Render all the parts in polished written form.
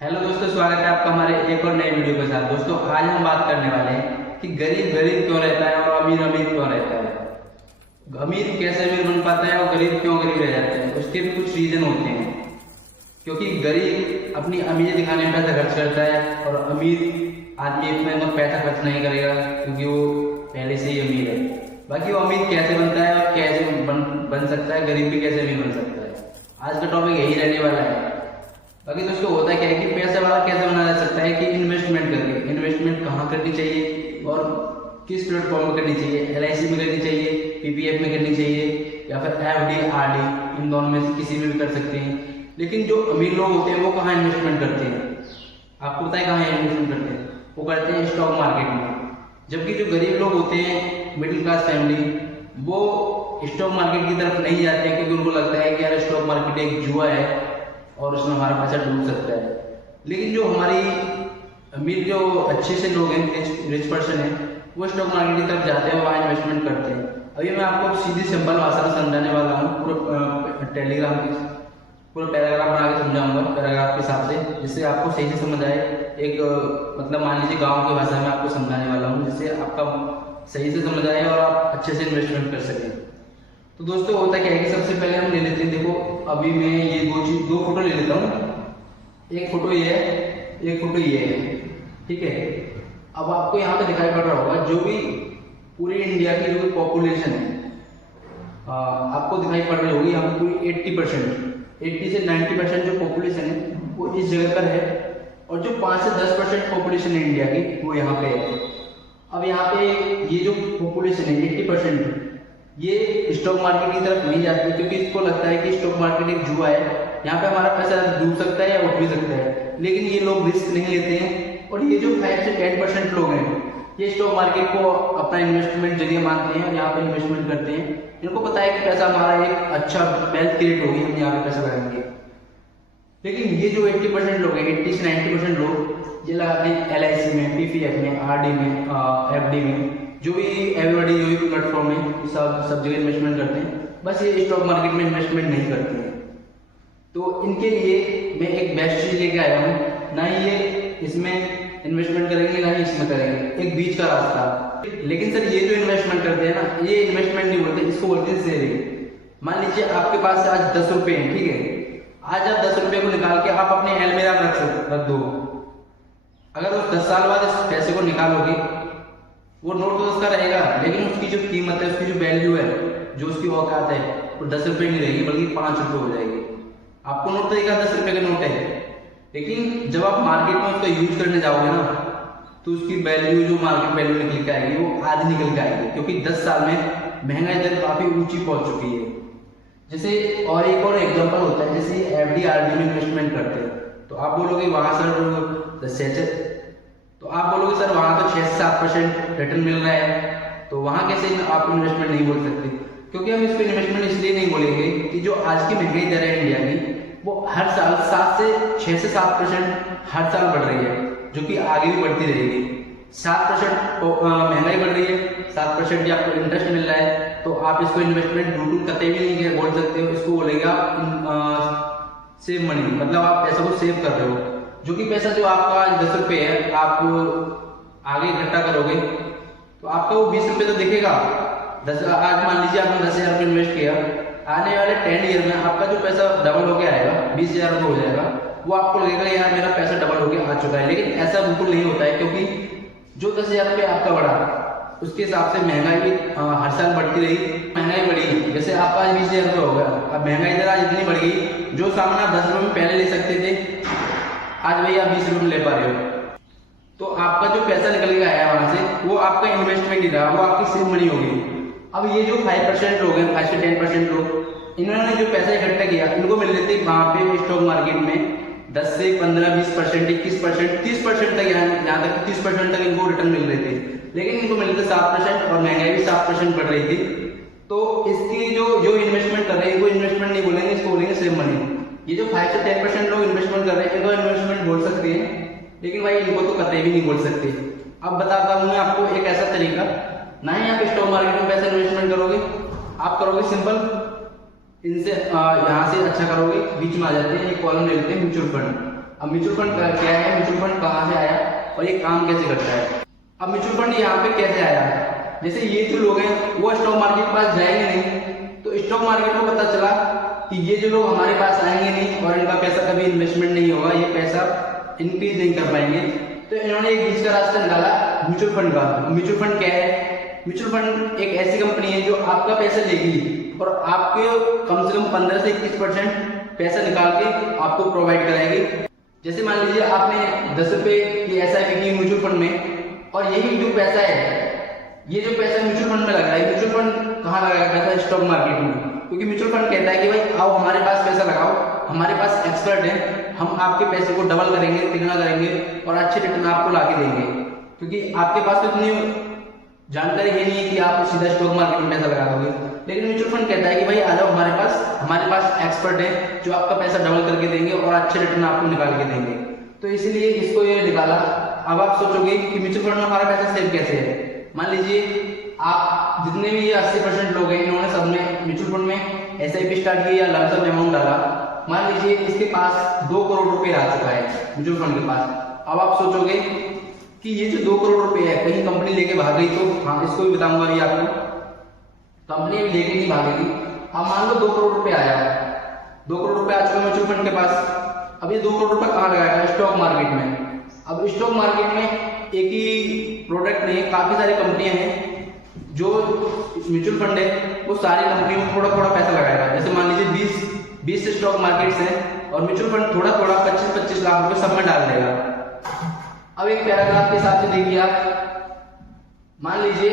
Hello दोस्तों, स्वागत है आपका हमारे एक और नए वीडियो के साथ। दोस्तों, आज हम बात करने वाले हैं कि गरीब गरीब क्यों रहता है और अमीर अमीर क्यों रहता है। अमीर कैसे अमीर बन पाता है और गरीब क्यों गरीब रह जाता है, उसके भी कुछ रीजन होते हैं। क्योंकि गरीब अपनी अमीरी दिखाने में पैसा खर्च करता है और अमीर आदमी अपने पैसा खर्च नहीं करेगा क्योंकि वो पहले से ही अमीर है। बाकी वो अमीर कैसे बनता है और कैसे बन सकता है, गरीब भी कैसे अमीर बन सकता है, आज का टॉपिक यही रहने वाला है। बाकी दोस्तों, होता क्या है कि पैसे वाला कैसे बना जा सकता है कि इन्वेस्टमेंट करके। इन्वेस्टमेंट कहाँ करनी चाहिए और किस प्लेटफॉर्म में करनी चाहिए। LIC में करनी चाहिए, PPF में करनी चाहिए, या फिर FD RD, इन दोनों में से किसी में भी कर सकते हैं। लेकिन जो अमीर लोग होते हैं वो कहाँ इन्वेस्टमेंट करते हैं, आपको पता है कहाँ इन्वेस्टमेंट करते हैं? वो करते हैं स्टॉक मार्केट में। जबकि जो गरीब लोग होते हैं, मिडिल क्लास फैमिली, वो स्टॉक मार्केट की तरफ नहीं जाते हैं क्योंकि उनको लगता है कि यार स्टॉक मार्केट एक जुआ है और उसमें हमारा पैसा डूब सकता है। लेकिन जो हमारी अमीर जो अच्छे से लोग हैं, रिच पर्सन है, वो स्टॉक मार्केट की तरफ जाते हैं, वहाँ इन्वेस्टमेंट करते हैं। अभी मैं आपको सीधी सिंपल भाषा में समझाने वाला हूँ, पूरा टेलीग्राम की पूरा पैराग्राफ बना के समझाऊंगा पैराग्राफ के हिसाब से, जिससे आपको सही से समझ आए। एक मतलब मान लीजिए गाँव की भाषा में आपको समझाने वाला हूँ, जिससे आपका सही से समझ आए और आप अच्छे से इन्वेस्टमेंट कर सकें। तो दोस्तों, होता क्या है कि सबसे पहले हम ले लेते हैं, देखो अभी मैं ये दो फोटो ले लेता हूँ। एक फोटो ये है, एक फोटो ये है, ठीक है। अब आपको यहाँ पे दिखाई पड़ रहा होगा जो भी पूरी इंडिया की जो पॉपुलेशन है, आपको दिखाई पड़ रही होगी। यहाँ पे पूरी 80 से 90% जो पॉपुलेशन है वो इस जगह पर है, और जो 5 से 10% पॉपुलेशन है इंडिया की, वो यहाँ पे है। अब यहाँ पे ये जो पॉपुलेशन है 80%, ये स्टॉक मार्केट की तरफ नहीं जाती क्योंकि इसको लगता है कि स्टॉक मार्केट एक जुआ है, यहाँ पे हमारा पैसा डूब सकता है या उठ भी सकता है। लेकिन ये लोग रिस्क नहीं लेते हैं, और ये जो 5 से 10% लोग हैं, ये स्टॉक मार्केट को अपना इन्वेस्टमेंट जरिए मानते हैं और यहाँ पे इन्वेस्टमेंट करते हैं। इनको पता है कि पैसा हमारा एक अच्छा वेल्थ क्रिएट होगी, हम यहाँ पे पैसा लगाएंगे। लेकिन ये जो 80% लोग हैं, 80 से 90% लोग ये लगाते हैं LIC में, PPF में, RD में, FD में, जो भी एवरीबॉडी जो भी प्लेटफॉर्म में सब जगह इन्वेस्टमेंट करते हैं। बस ये स्टॉक मार्केट में इन्वेस्टमेंट नहीं करते हैं। तो इनके लिए मैं एक बेस्ट चीज लेके आया हूँ। ना ही ये इसमें इन्वेस्टमेंट करेंगे, ना ही इसमें करेंगे, एक बीच का रास्ता। लेकिन सर, ये जो इन्वेस्टमेंट करते हैं ना, ये इन्वेस्टमेंट नहीं बोलते, इसको बोलते हैं सेविंग। मान लीजिए आपके पास आज 10 रुपए हैं, ठीक है। आज आप 10 रुपए को निकाल के आप अपने अलमीरा में रख दो। अगर उस 10 साल बाद इस पैसे को निकालोगे, वो नोट तो उसका रहेगा, लेकिन उसकी जो कीमत है, उसकी जो वैल्यू है, जो उसकी औकात है, वो 10 रुपए नहीं रहेगी बल्कि 5 रुपए हो जाएगी। आपको नोट देगा 10 रुपए का नोट है, लेकिन जब आप मार्केट में उसका यूज करने जाओगे ना, तो उसकी वैल्यू, जो मार्केट वैल्यू निकल के आएगी, वो आधी निकल के आएगी। क्योंकि 10 साल में महंगाई दर काफी ऊंची पहुंच चुकी है। जैसे और एक और एग्जाम्पल होता है, जैसे FD RD में इन्वेस्टमेंट करते हैं, तो आप बोलोगे वहां सर तो आप बोलोगे सर वहां तो 6 से 7% रिटर्न मिल रहा है, तो वहां कैसे आप इन्वेस्टमेंट नहीं बोल सकते? क्योंकि हम इसको इन्वेस्टमेंट इसलिए नहीं बोलेंगे कि जो आज की महंगाई दर है इंडिया की, वो हर साल 6 से 7% हर साल बढ़ रही है, जो कि आगे भी बढ़ती रहेगी। 7% महंगाई बढ़ रही है, 7% की आपको इंटरेस्ट मिल रहा है, तो आप इसको इन्वेस्टमेंट बिल्कुल कतई भी नहीं बोल सकते हो। इसको बोलेंगे आप सेव मनी, मतलब आप पैसा को सेव कर रहे हो। जो कि पैसा जो आपका 10 रुपये है, आप आगे इकट्ठा करोगे तो आपका वो 20 रुपये तो दिखेगा। आज मान लीजिए आपने 10,000 रुपये इन्वेस्ट किया, आने वाले 10 ईयर में आपका जो पैसा डबल होके आएगा, 20,000 रुपये हो जाएगा। वो आपको लगेगा यार मेरा पैसा डबल होके आ चुका है, लेकिन ऐसा बिल्कुल नहीं होता है। क्योंकि जो 10,000 रुपये आपका बढ़ा, उसके हिसाब से महंगाई भी हर साल बढ़ती रही। महंगाई बढ़ी, जैसे आपका आज 20,000 रुपये होगा, अब महंगाई दर आज इतनी बढ़ गई, जो सामान आप 10 रुपये में पहले ले सकते थे, आज भाई आप 20 रुपये में ले पा रहे हो। तो आपका जो पैसा निकल के आया वहां से, वो आपका इन्वेस्टमेंट ही रहा, वो आपकी सेव मनी होगी। अब ये जो 5% लोग हैं, 5 से 10% लोग, इन्होंने जो पैसा इकट्ठा किया, इनको मिल रहे थे वहां पे स्टॉक मार्केट में 10 से 15, 20%, 21%, 30% तक, यहाँ तक 30% तक इनको रिटर्न मिल रहे थे। लेकिन इनको मिल रहे थे 7%, और महंगाई भी 7% बढ़ रही थी। तो इसकी जो इन्वेस्टमेंट कर रहे हैं, इनको इन्वेस्टमेंट नहीं बोलेंगे, इसको बोलेंगे सेव मनी। ये जो 5 से 10% लोग इन्वेस्टमेंट कर रहे हैं, इनको इन्वेस्टमेंट बोल सकते हैं, लेकिन भाई इनको तो कतई भी नहीं बोल सकते। अब बताता हूँ मैं आपको एक ऐसा तरीका, ना ही आप स्टॉक मार्केट में पैसा इन्वेस्टमेंट करोगे, आप करोगे सिंपल, इनसे यहाँ से अच्छा करोगे, बीच में आ जाते हैं, ये कॉलम ले लेते हैं म्यूचुअल फंड। अब म्यूचुअल फंड क्या है, म्यूचुअल फंड कहाँ से आया और ये काम कैसे करता है। अब म्यूचुअल फंड यहाँ पे कैसे आया, जैसे ये जो लोग हैं वो स्टॉक मार्केट के पास जाएंगे नहीं, तो स्टॉक मार्केट को पता चला कि ये जो लोग हमारे पास आएंगे नहीं और इनका पैसा कभी इन्वेस्टमेंट नहीं होगा, ये पैसा इंक्रीज नहीं कर पाएंगे, तो इन्होंने एक बीच का रास्ता निकाला म्यूचुअल फंड का। म्यूचुअल फंड क्या है, म्यूचुअल फंड एक ऐसी कंपनी है जो आपका पैसा लेगी और आपके कम से कम 15 से 21% पैसा निकाल के आपको प्रोवाइड कराएगी। जैसे मान लीजिए आपने 10 रुपए की SIP की म्यूचुअल फंड में, और यही जो पैसा है, ये जो पैसा म्यूचुअल फंड में लग रहा है, म्यूचुअल फंड कहाँ लगाएगा पैसा, स्टॉक मार्केट में, क्योंकि म्यूचुअल फंड कहता है कि भाई आओ हमारे पास पैसा लगाओ, हमारे पास एक्सपर्ट है, हम आपके पैसे को डबल करेंगे, तिगुना करेंगे और अच्छे रिटर्न आपको ला के देंगे। क्योंकि आपके पास तो इतनी जानकारी ये नहीं है कि आप सीधा स्टॉक मार्केट में पैसा लगा दोगे, लेकिन म्यूचुअल फंड कहता है कि भाई आ जाओ हमारे पास एक्सपर्ट है जो आपका पैसा डबल करके देंगे और अच्छे रिटर्न आपको निकाल के देंगे। तो इसीलिए इसको ये निकाला। अब आप सोचोगे कि म्यूचुअल फंड में हमारा पैसा सेव कैसे है। मान लीजिए आप जितने भी ये 80% लोग हैं, इन्होंने सबने म्यूचुअल फंड में SIP स्टार्ट की या लमसम अमाउंट डाला। मान लीजिए इसके पास 2 करोड़ रुपए आ चुका है म्यूचुअल फंड के पास। अब आप सोचोगे कि ये जो 2 करोड़ रुपए है कहीं कंपनी लेके भाग गई तो, हाँ इसको भी बताऊंगा अभी आपको, कंपनी भी लेके नहीं भागेगी। अब मान लो 2 करोड़ रुपए आया, 2 करोड़ रुपए आ चुके म्यूचुअल फंड के पास। अब ये 2 करोड़ रुपए कहाँ लगाएगा, स्टॉक मार्केट में। अब स्टॉक मार्केट में एक ही प्रोडक्ट नहीं, काफी सारी कंपनियां हैं। जो म्यूचुअल फंड है वो सारी कंपनियों में थोड़ा थोड़ा पैसा लगाएगा। जैसे मान लीजिए 20 स्टॉक मार्केट्स हैं और म्यूचुअल फंड थोड़ा थोड़ा 25-25 लाख रुपए सब में डाल देगा। अब एक पैराग्राफ के हिसाब से देखिए आप, मान लीजिए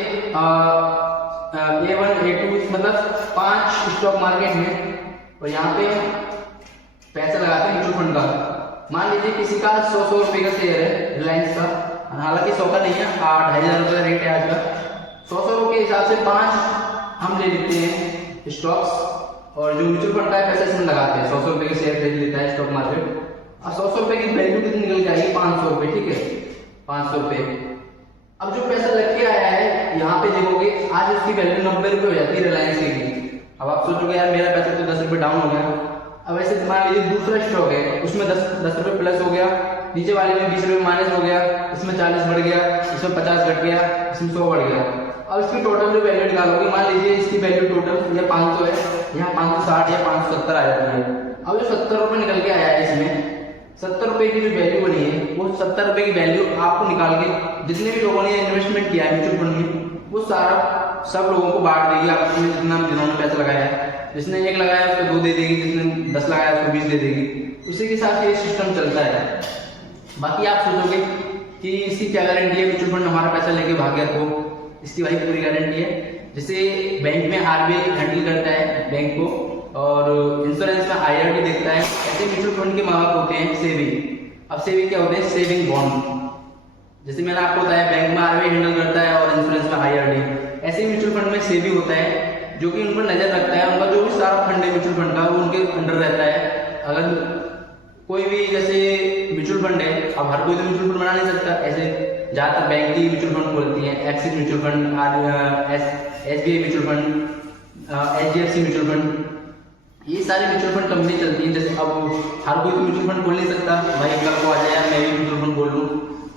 A1 A2 मतलब 5 स्टॉक मार्केट में, और यहाँ पे पैसा लगाते हैं म्यूचुअल फंड का। मान लीजिए किसी का 100 रुपए का शेयर है रिलायंस का, हालांकि 100 का नहीं है, 8,000 रुपए रेट है आज का। 100 रुपए के हिसाब से 5 हम ले लेते हैं स्टॉक्स, और जो म्यूचुअल फंड का पैसा इसमें लगाते हैं। 100 रुपए के शेयर खरीद लेता है स्टॉक मार्केट। अब 100 रुपए की वैल्यू कितनी निकल के आएगी, 500 रुपए, ठीक है 500 रुपए। अब जो पैसा लग के आया है यहाँ पे देखोगे आज उसकी वैल्यू 90 रुपए हो जाती है रिलायंस की। अब आप सोचोगे यार मेरा पैसा तो 10 रुपए डाउन हो गया। अब ऐसे मान लीजिए दूसरा स्टॉक है, उसमें 10 रुपए प्लस हो गया, नीचे वाले में 20 रुपए माइनस हो गया, इसमें 40 बढ़ गया, इसमें 50 घट गया, इसमें 100 बढ़ गया। अब इसकी टोटल जो वैल्यू निकालोगे, मान लीजिए इसकी वैल्यू टोटल या 500 है, यहाँ 560 या 570 आ जाती है। अब जो 70 रुपए निकल के आया है इसमें, 70 रुपए की जो वैल्यू बनी है वो 70 रुपए की वैल्यू आपको निकाल के जितने भी लोगों ने इन्वेस्टमेंट किया है म्यूचुअल फंड में वो सारा सब लोगों को बांट देगी। आपने जिन्होंने पैसा लगाया है, जिसने 1 लगाया उसको 2 दे देगी, जिसने 10 लगाया उसको 20 दे देगी। उसी के साथ ये सिस्टम चलता है। बाकी आप सोचोगे कि इसकी क्या गारंटी है, म्यूचुअल फंड हमारा पैसा लेके भाग गया तो इसकी भाई पूरी गारंटी है। जैसे बैंक में RBI हैंडल करता है बैंक को और इंश्योरेंस में IRD देखता है, ऐसे म्यूचुअल फंड के माँ बाप होते हैं सेविंग। अब सेविंग क्या होते हैं, सेविंग बॉन्ड। जैसे मैंने आपको बताया बैंक में RBI हैंडल करता है और इंश्योरेंस में IRD, ऐसे म्यूचुअल फंड में सेविंग होता है जो कि उन पर नजर रखता है। उनका जो भी सारा फंड है म्यूचुअल फंड का वो उनके अंडर रहता है। अगर कोई भी जैसे म्यूचुअल फंड है, अब हर कोई तो म्यूचुअल फंड बना नहीं सकता, ऐसे ज्यादातर बैंक की म्यूचुअल फंड खोलती है, axis mutual fund, SBI mutual fund, HDFC mutual fund, ये सारी म्यूचुअल फंड कंपनी चलती है। जैसे अब हर कोई तो म्यूचुअल फंड खोल नहीं सकता, भाई कल को आ जाए यार मैं भी म्यूचुअल फंड खोल लूँ,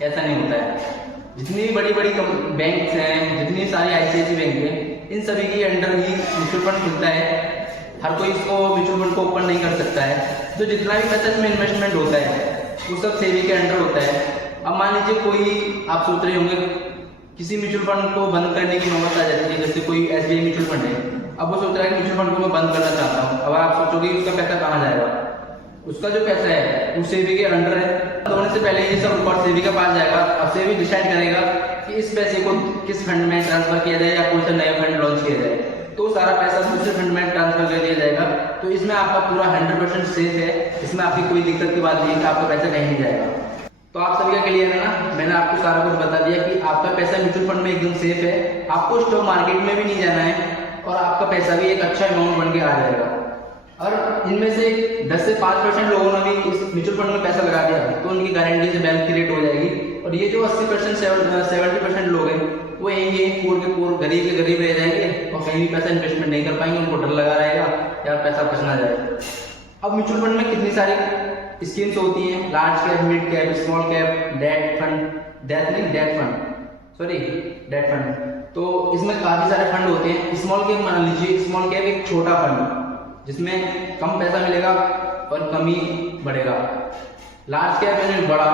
ऐसा नहीं होता है। जितनी भी बड़ी बड़ी बैंक हैं, जितनी सारी ICICI बैंक है, इन सभी के अंडर ही म्यूचुअल फंड खुलता है। हर कोई इसको म्यूचुअल फंड को ओपन नहीं कर सकता है। तो जितना भी पैसा इसमें इन्वेस्टमेंट होता है वो सब सेवी के अंडर होता है। अब मान लीजिए कोई आप सोच रहे होंगे किसी म्यूचुअल फंड को बंद करने की नौबत आ जाती है, जैसे कोई SBI म्यूचुअल फंड है, अब वो सोच रहा है कि म्यूचुअल फंड को मैं बंद करना चाहता हूँ। अब आप सोचोगे उसका पैसा कहाँ जाएगा, उसका जो पैसा है वो सेवी के अंडर है। होने से पहले ये सब रिकॉर्ड सेवी के पास जाएगा। अब सेवी डिसाइड करेगा कि इस पैसे को किस फंड में ट्रांसफर किया जाए या कोई सा नया फंड लॉन्च किया जाए, तो सारा पैसा दूसरे फंड में ट्रांसफर कर दिया जाएगा। तो इसमें आपका पूरा 100% सेफ है, इसमें आपकी कोई दिक्कत की बात नहीं है कि आपका पैसा कहीं नहीं जाएगा। तो आप सभी का क्लियर है ना, मैंने आपको सारा कुछ बता दिया कि आपका पैसा म्यूचुअल फंड में एकदम सेफ है, आपको स्टॉक मार्केट में भी नहीं जाना है और आपका पैसा भी एक अच्छा अमाउंट बन के आ जाएगा। और इनमें से 10 से 5% लोगों ने भी इस म्यूचुअल फंड में पैसा लगा दिया तो उनकी गारंटी से बैंक की रेट हो जाएगी। और ये जो 80% 70% लोग हैं वो यही है, पूर के पूर गरीब के गरीब रह जाएंगे और कहीं भी पैसा इन्वेस्टमेंट नहीं कर पाएंगे, उनको डर लगा रहेगा यार पैसा बच ना जाए। अब म्यूचुअल फंड में कितनी सारी स्कीम्स होती हैं, large cap, mid cap, small cap, debt fund. तो इसमें काफी सारे फंड होते हैं। स्मॉल कैप मान लीजिए, स्मॉल कैप एक छोटा फंड जिसमें कम पैसा मिलेगा और कम ही बढ़ेगा। लार्ज कैप यानी बड़ा,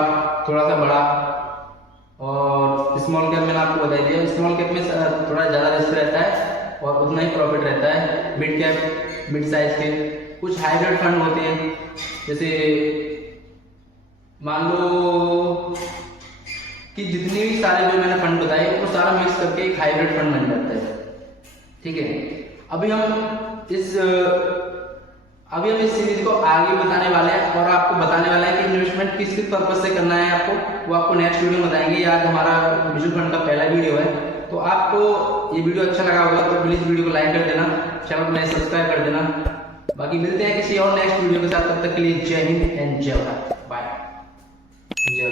थोड़ा सा बड़ा। और स्मॉल कैप मैंने आपको बता दिया, स्मॉल कैप में थोड़ा ज़्यादा रिस्क रहता है और उतना ही प्रॉफिट रहता है। मिड कैप, मिड साइज के कुछ हाइब्रिड फंड होते हैं, जैसे मान लो कि जितने भी सारे जो मैंने फंड बताए वो सारा मिक्स करके एक हाइब्रिड फंड बन जाता है। ठीक है, अभी हम इस सीरीज को आगे बताने वाले हैं और आपको बताने वाले हैं कि इन्वेस्टमेंट किस किस पर्पज से करना है आपको, वो आपको नेक्स्ट वीडियो में बताएंगे। आज हमारा म्यूचुअल फंड का पहला वीडियो है, तो आपको ये वीडियो अच्छा लगा होगा तो प्लीज वीडियो को लाइक कर देना, चैनल को सब्सक्राइब कर देना। बाकी मिलते हैं किसी और नेक्स्ट वीडियो के साथ, तब तक के लिए जय हिंद एंड जय भारत, बाय। जय